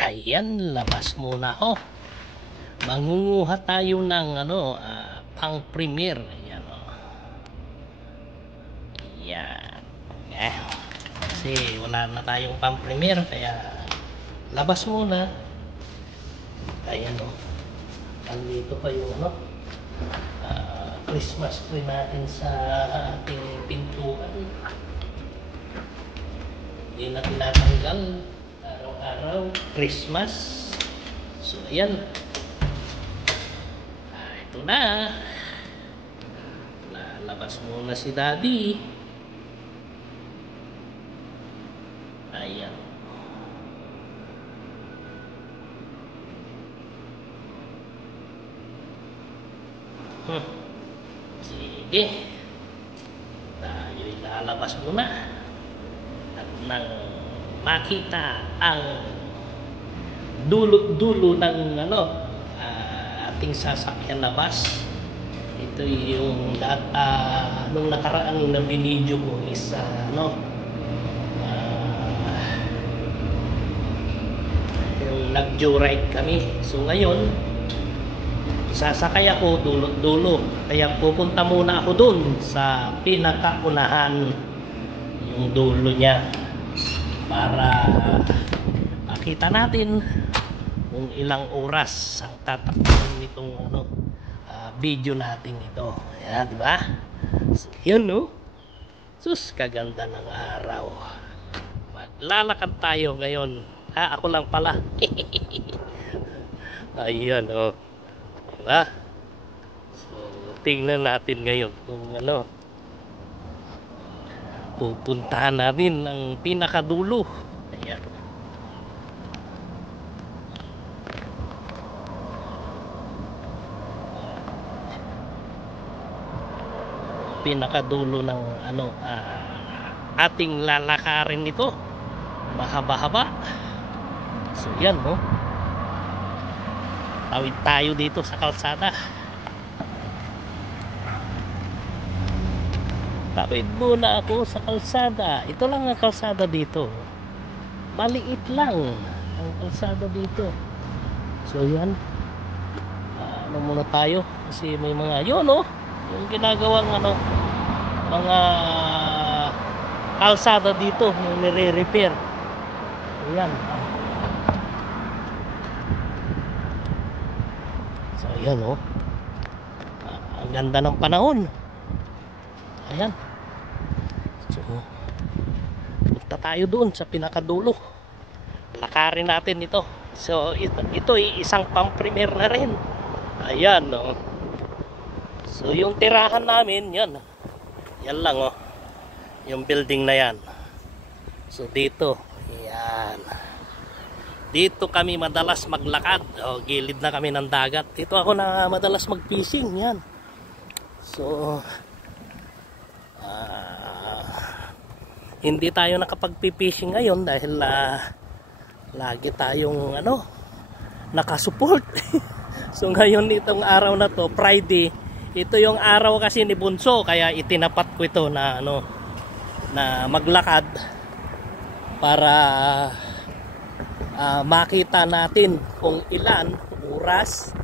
Ayan, labas muna ako. Mangunguha tayo ng pang premiere. Ayan o. Ayan. Kasi wala na tayong pang premiere, kaya labas muna. Ayan o. Andito pa yung Christmas tree natin sa ating pintuan. Hindi na tinatanggal. Araw-araw, Christmas. So, ayan. Ito na. Lalabas muna si Daddy. Ayan. Sige. Tayo'y lalabas muna. At nang makita ang dulo-dulo ng ating sasakyan labas. Ito yung nung nakaraan na binidyo ko is yung nag-joyride kami. So ngayon sasakay ako dulo-dulo, kaya pupunta muna ako dun sa pinakaunahan, yung dulo niya, para makita natin kung ilang oras ang tatakbuhan nitong video natin ito. Ayan, di ba? So, yun, no? Sus, kaganda ng araw. Maglalakad tayo ngayon. Ako lang pala. Ayan, oh. Diba? So, tingnan natin ngayon kung pupuntahan natin ang pinakadulo. Ayan. Pinakadulo ng ating lalakarin ito. Mahaba-haba. So yan, no? Tawid tayo dito sa kalsada. Tawid muna ako sa kalsada. Ito lang ang kalsada dito. Maliit lang ang kalsada dito. So yan. Muna tayo kasi may mga yun, no? Yung ginagawang mga kalsada dito, yung nire-repair. Ayan. So ayan, oh. Ang ganda ng panahon. Ayan. So punta tayo doon sa pinakadulo. Lakarin natin ito. So ito isang pang-premier na rin. Ayan, oh. So yung tirahan namin, yan lang, oh, yung building na yan. So dito, yan, dito kami madalas maglakad. Gilid na kami ng dagat. Dito ako na madalas mag-fishing, yan. So hindi tayo nakapag-fishing ngayon dahil lagi tayong nakasupport. So ngayon itong araw na to, Friday, ito yung araw kasi ni Bunso, kaya itinapat ko ito na na maglakad para makita natin kung ilan oras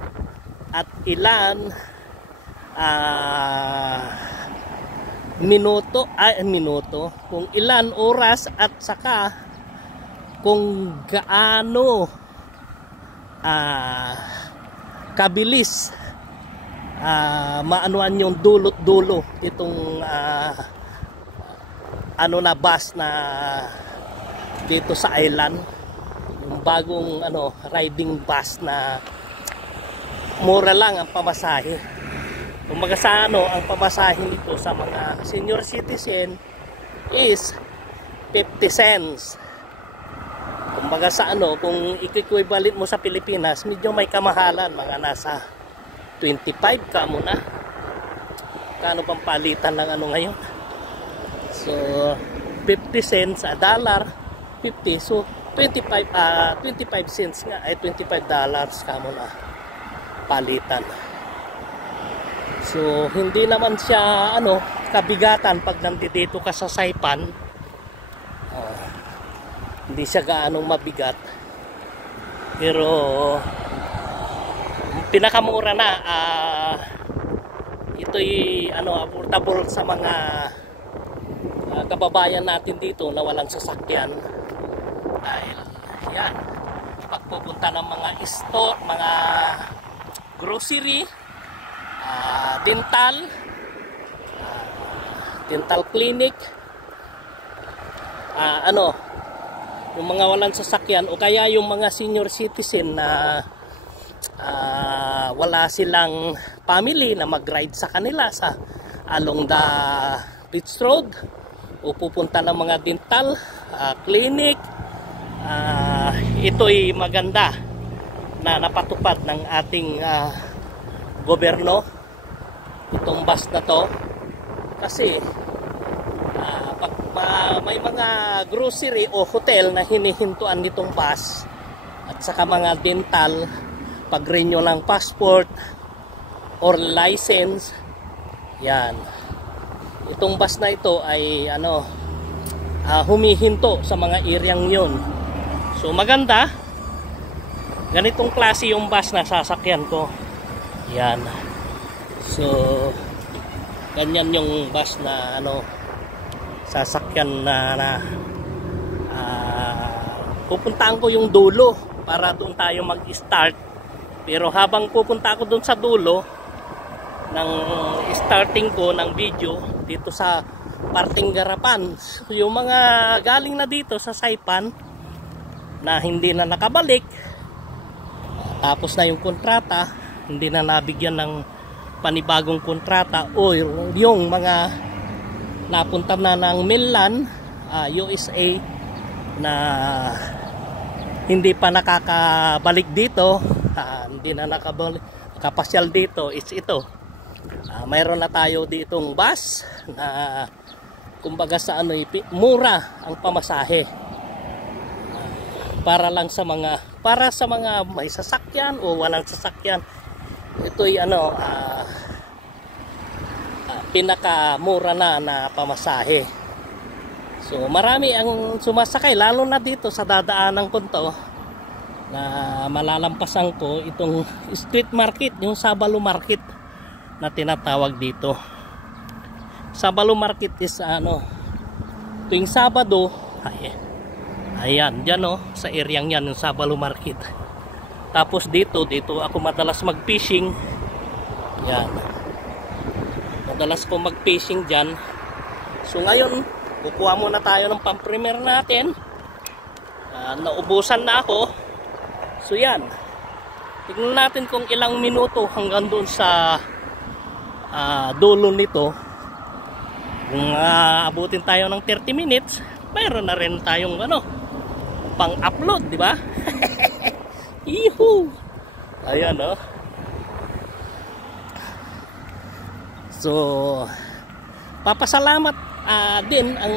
at ilan minuto, kung ilan oras at saka kung gaano kabilis maanuan yung dulot-dulo itong na bus na dito sa island, yung bagong riding bus na mura lang ang pamasahe. Kumbaga sa ang pamasahe nito sa mga senior citizen is 50 cents. Kumbaga sa kung i-equivalent mo sa Pilipinas, medyo may kamahalan, mga nasa 25 ka muna. Kano bang palitan ng ngayon? So 50 cents a dollar, 50, so 25 cents nga ay $25 ka muna palitan. So hindi naman siya kabigatan pag nandito ka sa Saipan. Hindi siya gaanong mabigat. Pero pinakamura na, ito'y affordable sa mga kababayan natin dito na walang sasakyan. Dahil yan, pagpupunta ng mga store, mga grocery, dental clinic, yung mga walang sasakyan o kaya yung mga senior citizen na wala silang family na mag-ride sa kanila sa along the beach road o pupunta ng mga dental clinic. Ito'y maganda na napatupad ng ating gobyerno, itong bus na to, kasi pag may mga grocery o hotel na hinihintuan nitong bus at saka mga dental, pag-renew ng passport or license, yan, itong bus na ito ay humihinto sa mga areang yun. So maganda, ganitong klase yung bus na sasakyan ko. Yan, so ganyan yung bus na sasakyan na pupuntaan ko yung dulo para doon tayo mag-start. Pero habang pupunta ako doon sa dulo ng starting ko ng video dito sa parting Garapan, so yung mga galing na dito sa Saipan na hindi na nakabalik, tapos na yung kontrata, hindi na nabigyan ng panibagong kontrata, o yung mga napunta na ng mainland, USA, na hindi pa nakakabalik dito, hindi na nakapasyal dito, is ito. Mayroon na tayo ditong bus na kumbaga sa mura ang pamasahe, para sa mga may sasakyan o walang sasakyan. Ito'y pinakamura na pamasahe. So marami ang sumasakay, lalo na dito sa dadaanan ko to na malalampasan ko, itong street market, yung Sabalo Market na tinatawag dito. Sabalo Market is tuwing Sabado, ayan, dyan sa areang yan, yung Sabalo Market. Tapos dito ako madalas mag-fishing. Yan, madalas ko mag-fishing dyan. So ngayon, kukuha muna tayo ng pang-premier natin. Naubusan na ako. So yan, tignan natin kung ilang minuto hanggang doon sa dulo nito. Kung abutin tayo ng 30 minutes, mayroon na rin tayong pang-upload, di ba? Ihu! Ayan, So, papasalamat din ang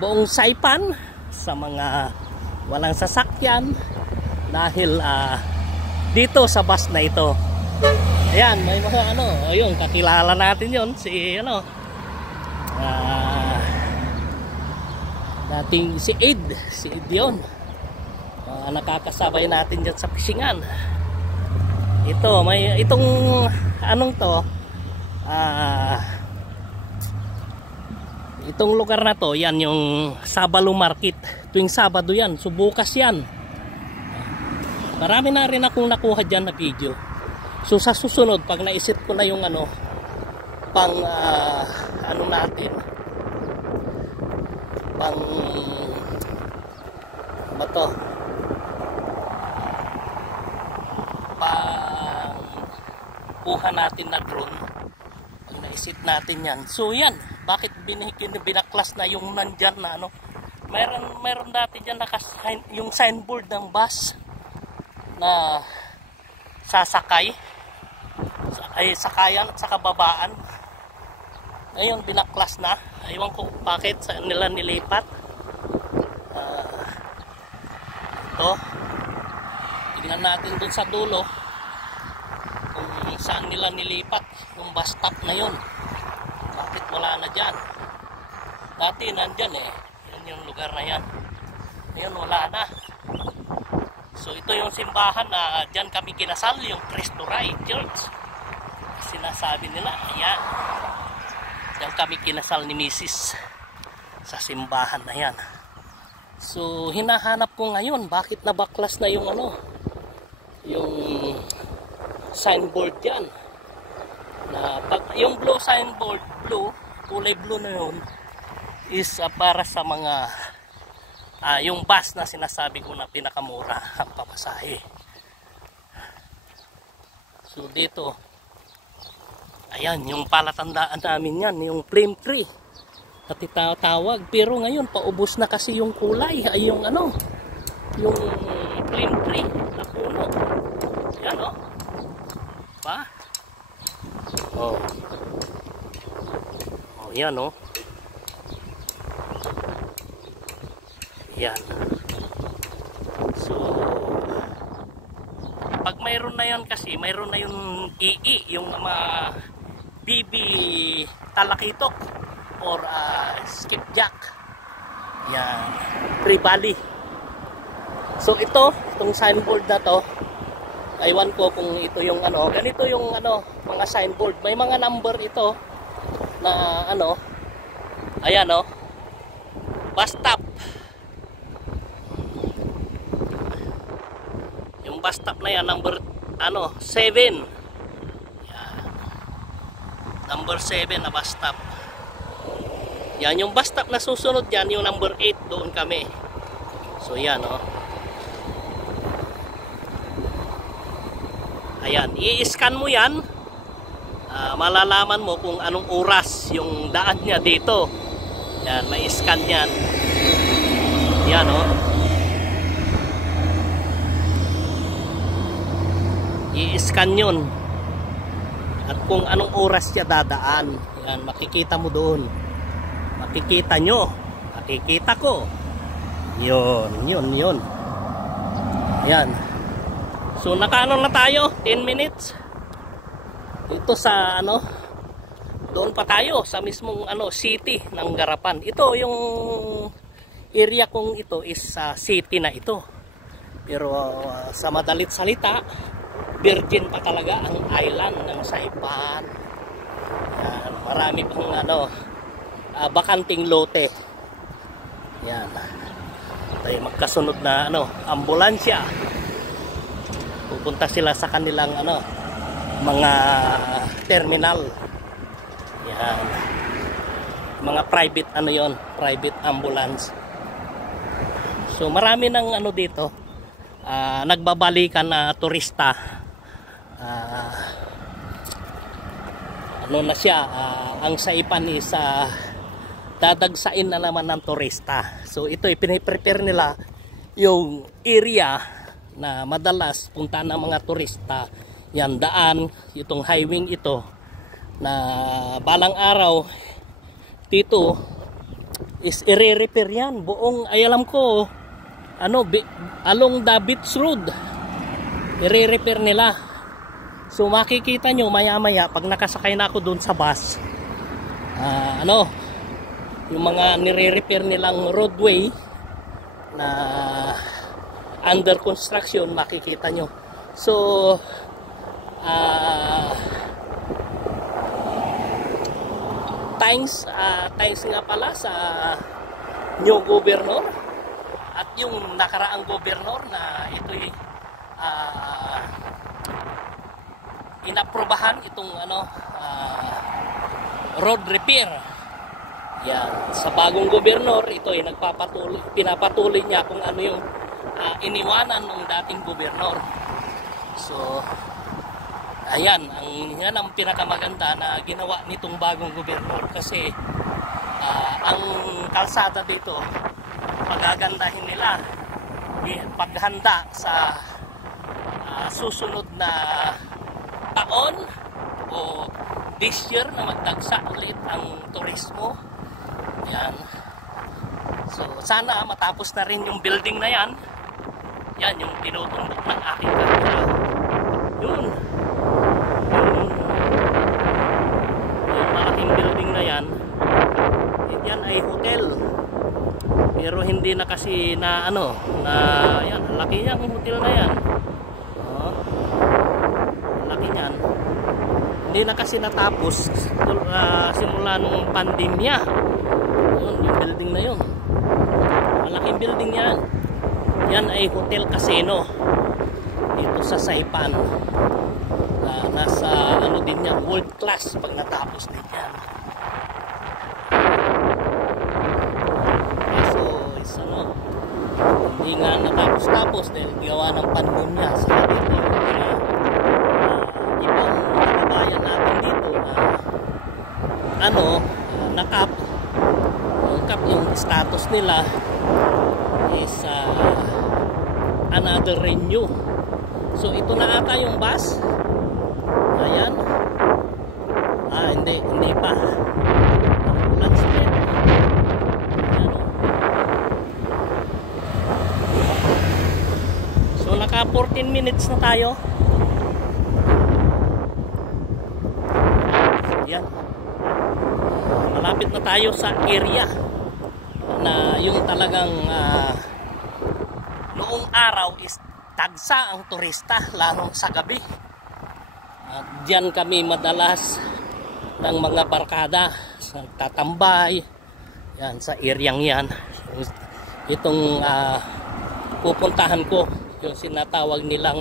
buong Saipan sa mga walang sasakyan dahil dito sa bus na ito. Ayan, may mga ayun, kakilala natin yon, si dating si Ed yun. Nakakasabay natin dyan sa pishingan. Itong itong lugar na to, yan yung Sabalo Market. Tuwing Sabado yan, so bukas yan. Marami na rin akong nakuha dyan na video. So sa susunod, pag naisip ko na yung natin, kuha natin na drone, naisip natin yan. So yan, bakit binaklas na yung nandyan na mayroon dati dyan yung signboard ng bus na sasakayan at sa kababaan. Ngayon binaklas na, aywan ko bakit saan nila nilipat. Ito, tignan natin dun sa dulo kung saan nila nilipat yung bus stop na yun. Bakit wala na dyan? Dati nandyan yan yung lugar na yan. Ngayon wala na. So ito yung simbahan na dyan kami kinasal, yung Cristo Rey Church. Sinasabi nila, ayan. Dyan kami kinasal ni Mrs. sa simbahan na yan. So hinahanap ko ngayon, bakit nabaklas na yung ano, yung signboard dyan. Na, yung blue signboard, kulay blue na yun, is para sa mga yung bus na sinasabi ko na pinakamura ang pamasahe. So dito, ayan, yung palatandaan namin yan, yung flame tree at itatawag. Pero ngayon, paubos na kasi yung kulay, ay yung ano, yung flame tree na puno. Yan o. Pa? Oh. Oh, yan o. Yan. So, pag mayroon na yan kasi, mayroon na yung yung mga BB talakitok or skipjack. Yan. Tribali. So, itong signboard na to, aywan ko kung ito yung ano, ganito yung ano, mga signboard. May mga number ito na ano, ayan o, bus stop. Bus stop na yan, number 7. Yan. Number 7 na bus stop. Yan yung bus stop na susunod yan, yung number 8, doon kami. So yan o. Ayan, i-scan mo yan. Malalaman mo kung anong oras yung daan niya dito. Yan, may scan yan. Yan o. I-scan yun at kung anong oras siya dadaan. Yan, makikita mo doon, makikita nyo, makikita ko yun. Yan. So nakaano na tayo, 10 minutes dito sa ano, doon pa tayo sa mismong ano, city ng Garapan. Ito yung area kong ito is city na ito, pero sa madalit salita, virgin pa talaga ang island ng Saipan. Yan, marami pang ano, bakanting lote. Yan. Tayo magkasunod na ano, ambulansya. Pupunta sila sa kanilang ano, mga terminal. Yan. Mga private ano yon, private ambulance. So marami ng ano dito, nagbabalikan na turista. Ano na siya, ang Saipan is dadagsain na naman ng turista. So ito ipiniprepare nila yung area na madalas punta ng mga turista. Yan, daan, itong highway ito na balang araw dito is i-repair yan buong, ay alam ko ano, along the beach road i-repair nila. So makikita nyo maya maya pag nakasakay na ako doon sa bus, ano, yung mga nire-repair nilang roadway na under construction, makikita nyo. So thanks nga pala sa new governor at yung nakaraang governor na ito'y inaprobahan itong ano, road repair. Yan, sa bagong gobernador ito ay pinapatuloy niya kung ano yung iniwanan ng dating gobernador. So ayan, yan ang pinakamaganda na ginawa nitong bagong gobernador, kasi ang kalsada dito pagagandahin nila paghanda sa susunod na taon o this year na magdagsa ulit ang turismo. Yan. So sana matapos na rin yung building na yan. Yan yung tinutumbok ng aking camera. Yun. Yung malaking building na yan. Yan ay hotel. Pero hindi na kasi na ano, na yan, laki niyan ang hotel na yan. Oh. Laki niyan. Hindi na kasi natapos simula nung pandemya. Yun, yung building na yun. Malaking building yan. Yan ay hotel casino dito sa Saipan. Nasa ano din yan, world class pag natapos din yan. Ano, hindi nga natapos-tapos dahil gawa ng pandemya sa dito yung mga ibang kababayan natin dito na ano, nakap yung status nila is another renew. So ito na ata yung bus. Ayan. Hindi pa. Ulan sila. So naka 14 minutes na tayo. So yan. Malapit na tayo sa area na yung talagang noong araw is tagsa ang turista lalo sa gabi. At diyan kami madalas ng mga barkada tatambay yan sa areang yan. Itong pupuntahan ko yung sinatawag nilang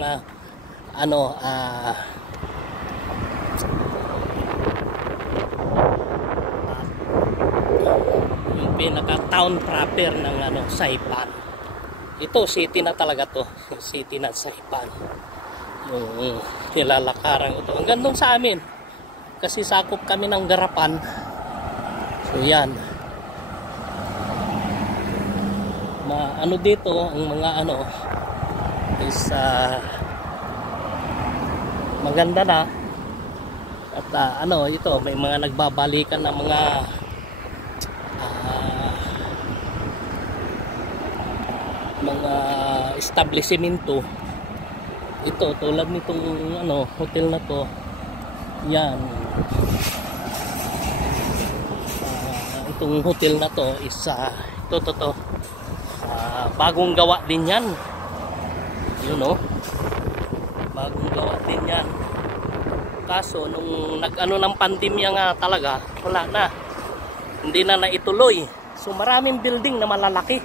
yung pinaka town proper ng Saipan. Ito city na talaga to, yung city na Saipan. Yung nilalakaran ito hanggang doon sa amin kasi sakop kami ng Garapan. So yan, dito ang mga is maganda na at ito may mga nagbabalikan na mga establishmento. Ito tulad nitong hotel na to yan. Itong hotel na to is ito bagong gawa din yan. Bagong gawa din yan. Kaso nung ng pandemya nga talaga wala na. Hindi na naituloy. So maraming building na malalaki.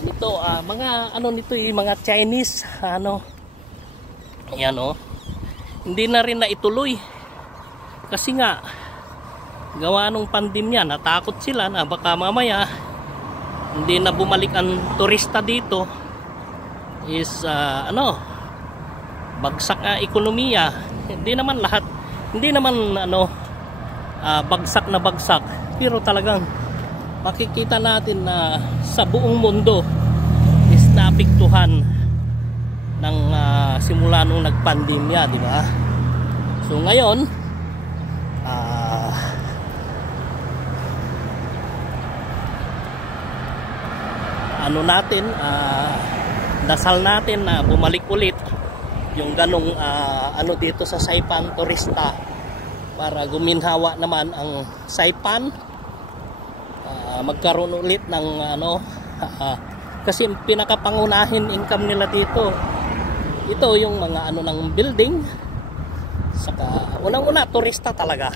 Nito mga nito mga Chinese ayan hindi na rin naituloy kasi nga gawa nung pandemya natakot sila na baka mamaya hindi na bumalik ang turista dito is bagsak na ekonomiya. Hindi naman lahat, hindi naman bagsak na bagsak, pero talagang makikita natin na sa buong mundo is naapektuhan ng simula nung nagpandemya, di ba? So ngayon dasal natin na bumalik ulit yung ganong dito sa Saipan turista para guminhawa naman ang Saipan, magkaroon ulit ng kasi pinakapangunahin income nila dito ito yung mga ng building, saka unang-una turista talaga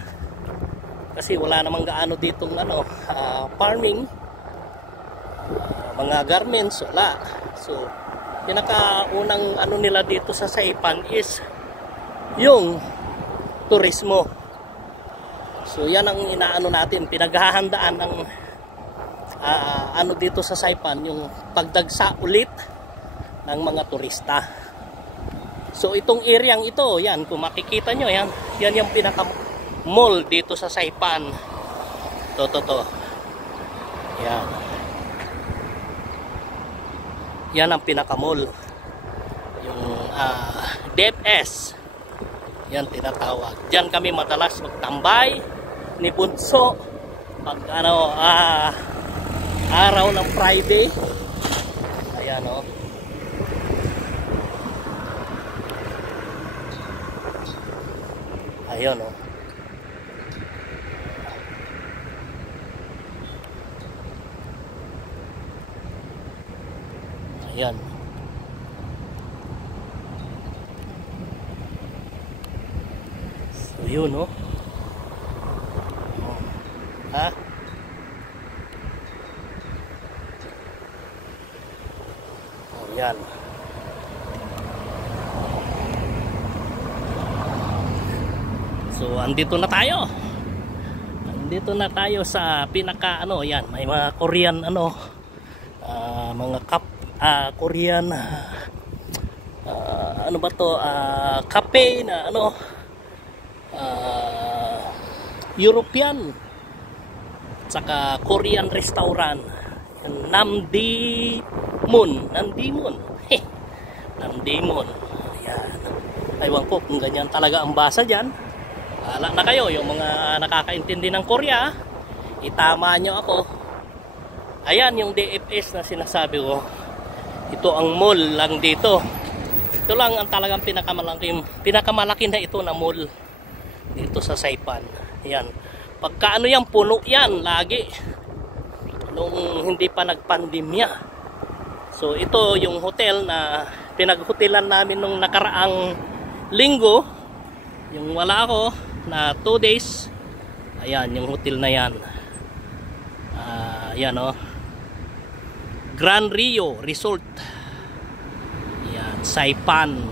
kasi wala namang gaano ditong farming, mga garments wala. So pinakaunang nila dito sa Saipan is yung turismo. So yan ang natin, pinaghahandaan ng dito sa Saipan, yung pagdagsa ulit ng mga turista. So itong areang ito, yan kung makikita nyo, yan yung pinaka mall dito sa Saipan. To. Yan. Yan ang pinaka mall. Yung DFS. Yan tinatawag. Diyan kami madalas magtambay ni Bunso pag araw ng Friday. Ayan Ayun Ayan. So yun, no? Oh. Ha? Oh, yan. So andito na tayo. Andito na tayo sa pinaka ano, yan, may mga Korean ano, mga Korean ano ba to, cafe na ano, European saka Korean restaurant, Namdaemun. Namdaemun. Ayan. Aywan ko kung ganyan talaga ang basa dyan. Wala na kayo, yung mga nakakaintindi ng Korea, itama nyo ako. Ayan yung DFS na sinasabi ko. Ito ang mall lang dito. Ito lang ang talagang pinakamalaki na ito na mall dito sa Saipan. Ayan. Pagka ano yan, puno yan lagi nung hindi pa nagpandemya. So ito yung hotel na pinaghotelan namin nung nakaraang linggo, yung wala ako na 2 days. Ayan yung hotel na yan. Ayan o, Grand Rio Resort. Ayan, Saipan.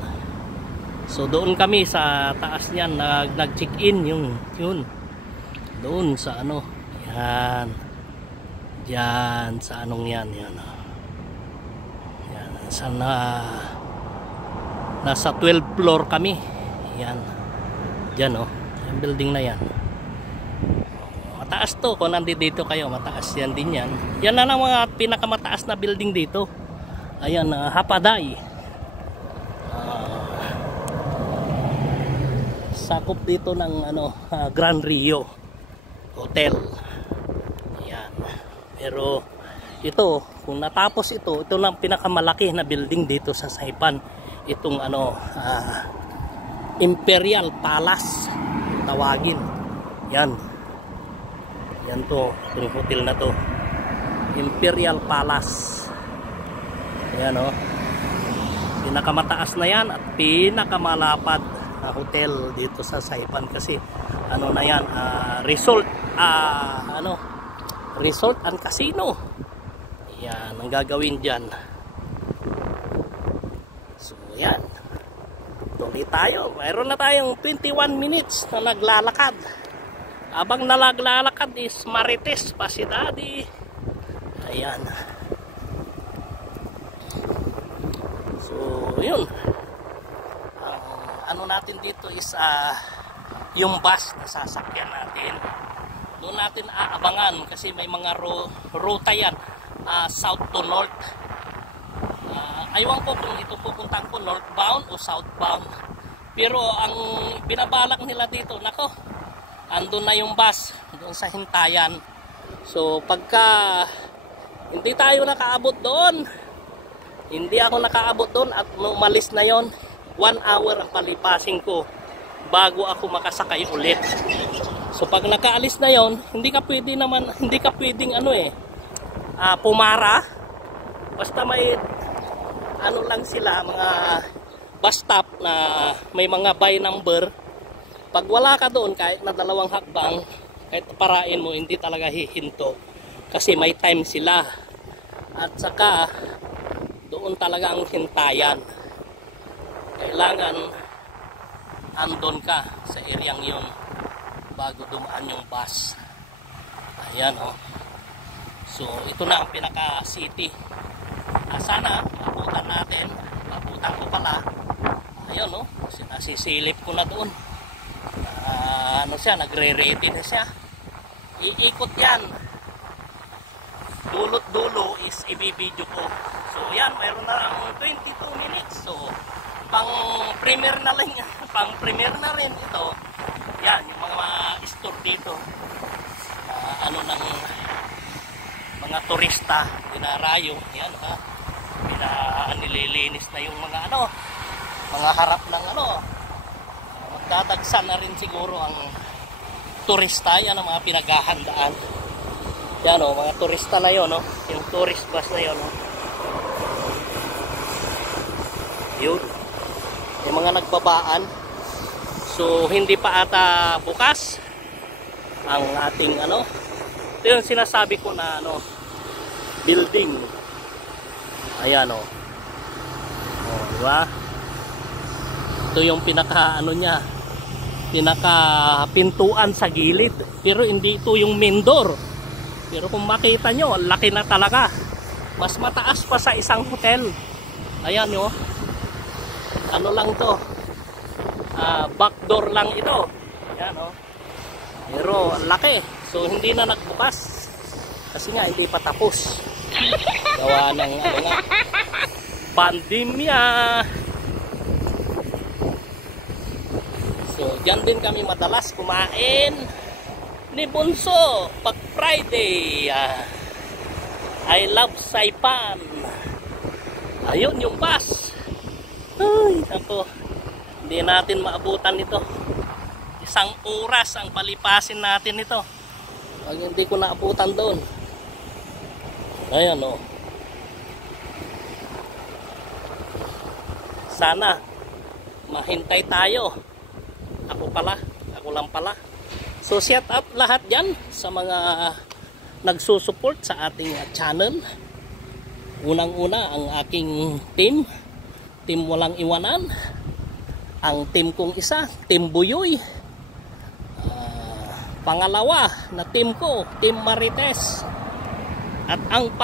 So doon kami sa taas niyan nag-check-in yun doon sa ano, yan diyan sa anong yan yan sa nasa 12th floor kami, yan diyan oh, yung building na yan. Mataas to, kung nandito kayo mataas yan din yan. Yan na lang mga pinakamataas na building dito. Ayan, Hapaday. Sakop dito ng ano, Grand Rio Hotel. Ayan. Pero ito, kung natapos ito lang pinakamalaki na building dito sa Saipan. Itong ano, Imperial Palace tawagin. Yan. Yan to, itong hotel na to. Imperial Palace. Ayan o. Pinakamataas na yan at pinakamalapad na hotel dito sa Saipan kasi ano na yan, resort resort and casino. Yan ang gagawin dyan. So yan, tuloy tayo. Mayroon na tayong 21 minutes na naglalakad. Abang naglalakad is Marites pa si Daddy. Ayan. So yun, ano natin dito is yung bus na sasakyan natin. Doon natin aabangan kasi may mga ruta yan, south to north. Aywan ko kung ito pupuntahan ko northbound o southbound. Pero ang binabalak nila dito, nako, andun na yung bus doon sa hintayan. So pagka hindi tayo nakaabot doon, hindi ako nakaabot doon at umalis na yon, 1 hour ang palipasin ko bago ako makasakay ulit. So pag nakaalis na yon, hindi ka pwedeng ano pumara. Basta may ano lang sila, mga bus stop na may mga by number. Pag wala ka doon, kahit na 2 hakbang, kahit parain mo, hindi talaga hihinto kasi may time sila. At saka doon talaga ang hintayan. Kailangan andon ka sa areang yun bago dumaan yung bus. Ayan o. So ito na ang pinaka city. Sana abutan natin. Abutan ko pala. Ayun o, nasisilip ko na doon. Ano siya, nagre-ready na siya. Iikot yan. Dulot dulo is ibibidyo ko. So yan, mayroon na lang 22 minutes. So pang premier na rin ito. Yan yung mga store dito, ano ng mga turista dinarayo. Yan ha, nililinis na yung mga mga harap ng magdadagsan na rin siguro ang turista. Yan ang mga pinaghahandaan. Yan o, mga turista na yun, no? Yung tourist bus na yun, no? Yun. May mga nagbabaan. So hindi pa ata bukas ang ating ano. Ito yung sinasabi ko na ano, building. Ayan o. Oh, diba? Ito yung pinaka ano niya, pinaka pintuan sa gilid. Pero hindi ito yung main door. Pero kung makita nyo, laki na talaga. Mas mataas pa sa isang hotel. Ayan nyo. Ano lang to, back door lang ito. Ayan o. Pero laki. So hindi na nagbukas. Kasi nga hindi pa tapos. Gawa ng ano nga, pandemya. So dyan din kami madalas kumain ni Bunso pag Friday. I love Saipan. Ayun yung bus. Ay, ako, hindi natin maabutan ito. 1 oras ang palipasin natin ito pag hindi ko naabutan doon. Ayan o. Sana mahintay tayo. Ako lang pala. So shout out lahat dyan sa mga nagsusupport sa ating channel. Unang-una ang aking team Walang Iwanan, ang team kong isa, Team Buyoy. Pangalawa na team ko, Team Marites. At ang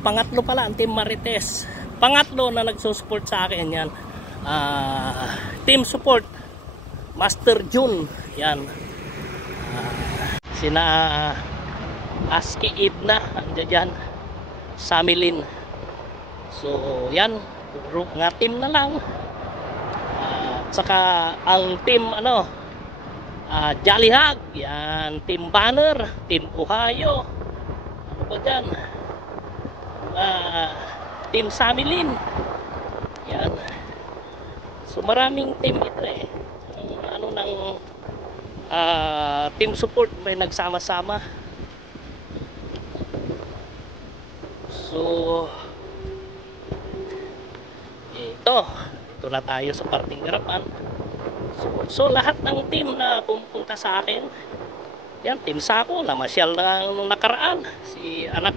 pangatlo pala ang Team Marites. Pangatlo na nagsusupport sa akin yan, team support Master June. Yan, sina Aski Idna andyan dyan, Samilin. So yan, group nga team na lang. Saka ang team ano, Jollyhog, yan, Team Banner, Team Ohio, ano ba dyan, Team Samilin. Yan. So maraming team ito eh. Ano ng team support may nagsama-sama. So ito na tayo sa parting harapan. So lahat ng team na pumunta sa akin, yan, Team Sako, namasyal na nung nakaraan, si anak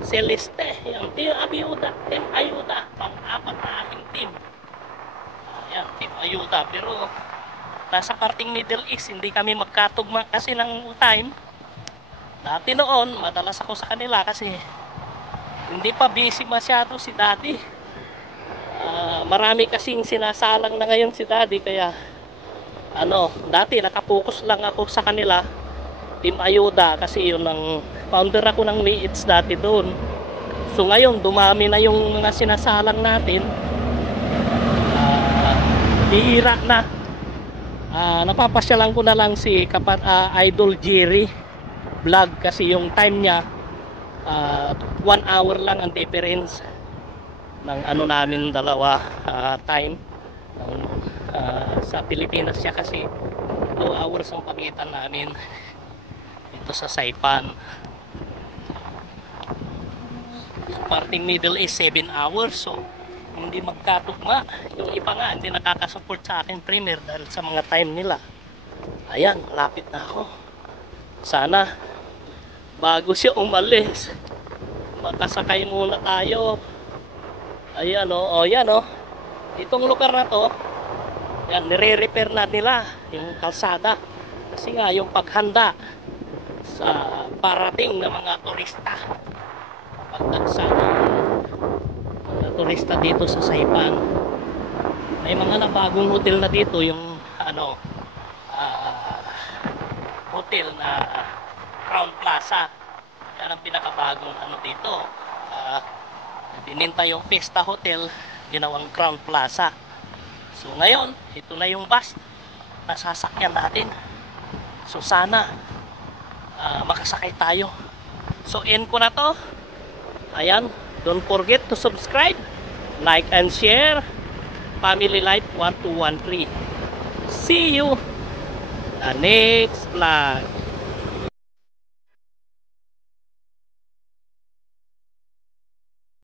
Celeste, yan, Team Ayuda, Team Ayuda, pang-apat na aming team. Yan, Team Ayuda, pero nasa parting Middle East, hindi kami magkatugma kasi ng time. Dati noon, madalas ako sa kanila kasi hindi pa busy masyado si Daddy. Marami kasing sinasalang na ngayon si Daddy, kaya ano, dati nakapokus lang ako sa kanila, Team Ayuda, kasi yun ang founder ako ng Liits dati doon. So ngayon dumami na yung mga sinasalang natin, bihira na. Napapasyalan ko na lang si Idol Jerry vlog, kasi yung time niya 1 hour lang ang difference ng ano namin dalawa, time. Sa Pilipinas siya kasi 2 hours ang pagitan namin dito sa Saipan. Parting Middle East 7 hours, so hindi magkatugma. Yung iba nga hindi nakakasupport sa akin premier dahil sa mga time nila. Ayan, malapit na ako. Sana bago siya umalis makasakay muna tayo. Ayan o, yan o, itong lugar na to, yan, nire-repair na nila yung kalsada kasi nga yung paghanda sa parating na mga turista, pagdagsa ng mga turista dito sa Saipan. May mga nabagong hotel na dito, yung ano, hotel na Crown Plaza. Yan ang pinakabagong ano dito. Bininta yung Pesta Hotel, ginawang Crown Plaza. So ngayon, ito na yung bus na sasakyan natin. So sana makasakay tayo. So end ko na to. Ayan, don't forget to subscribe, like and share. Family Life 1213. See you the next vlog.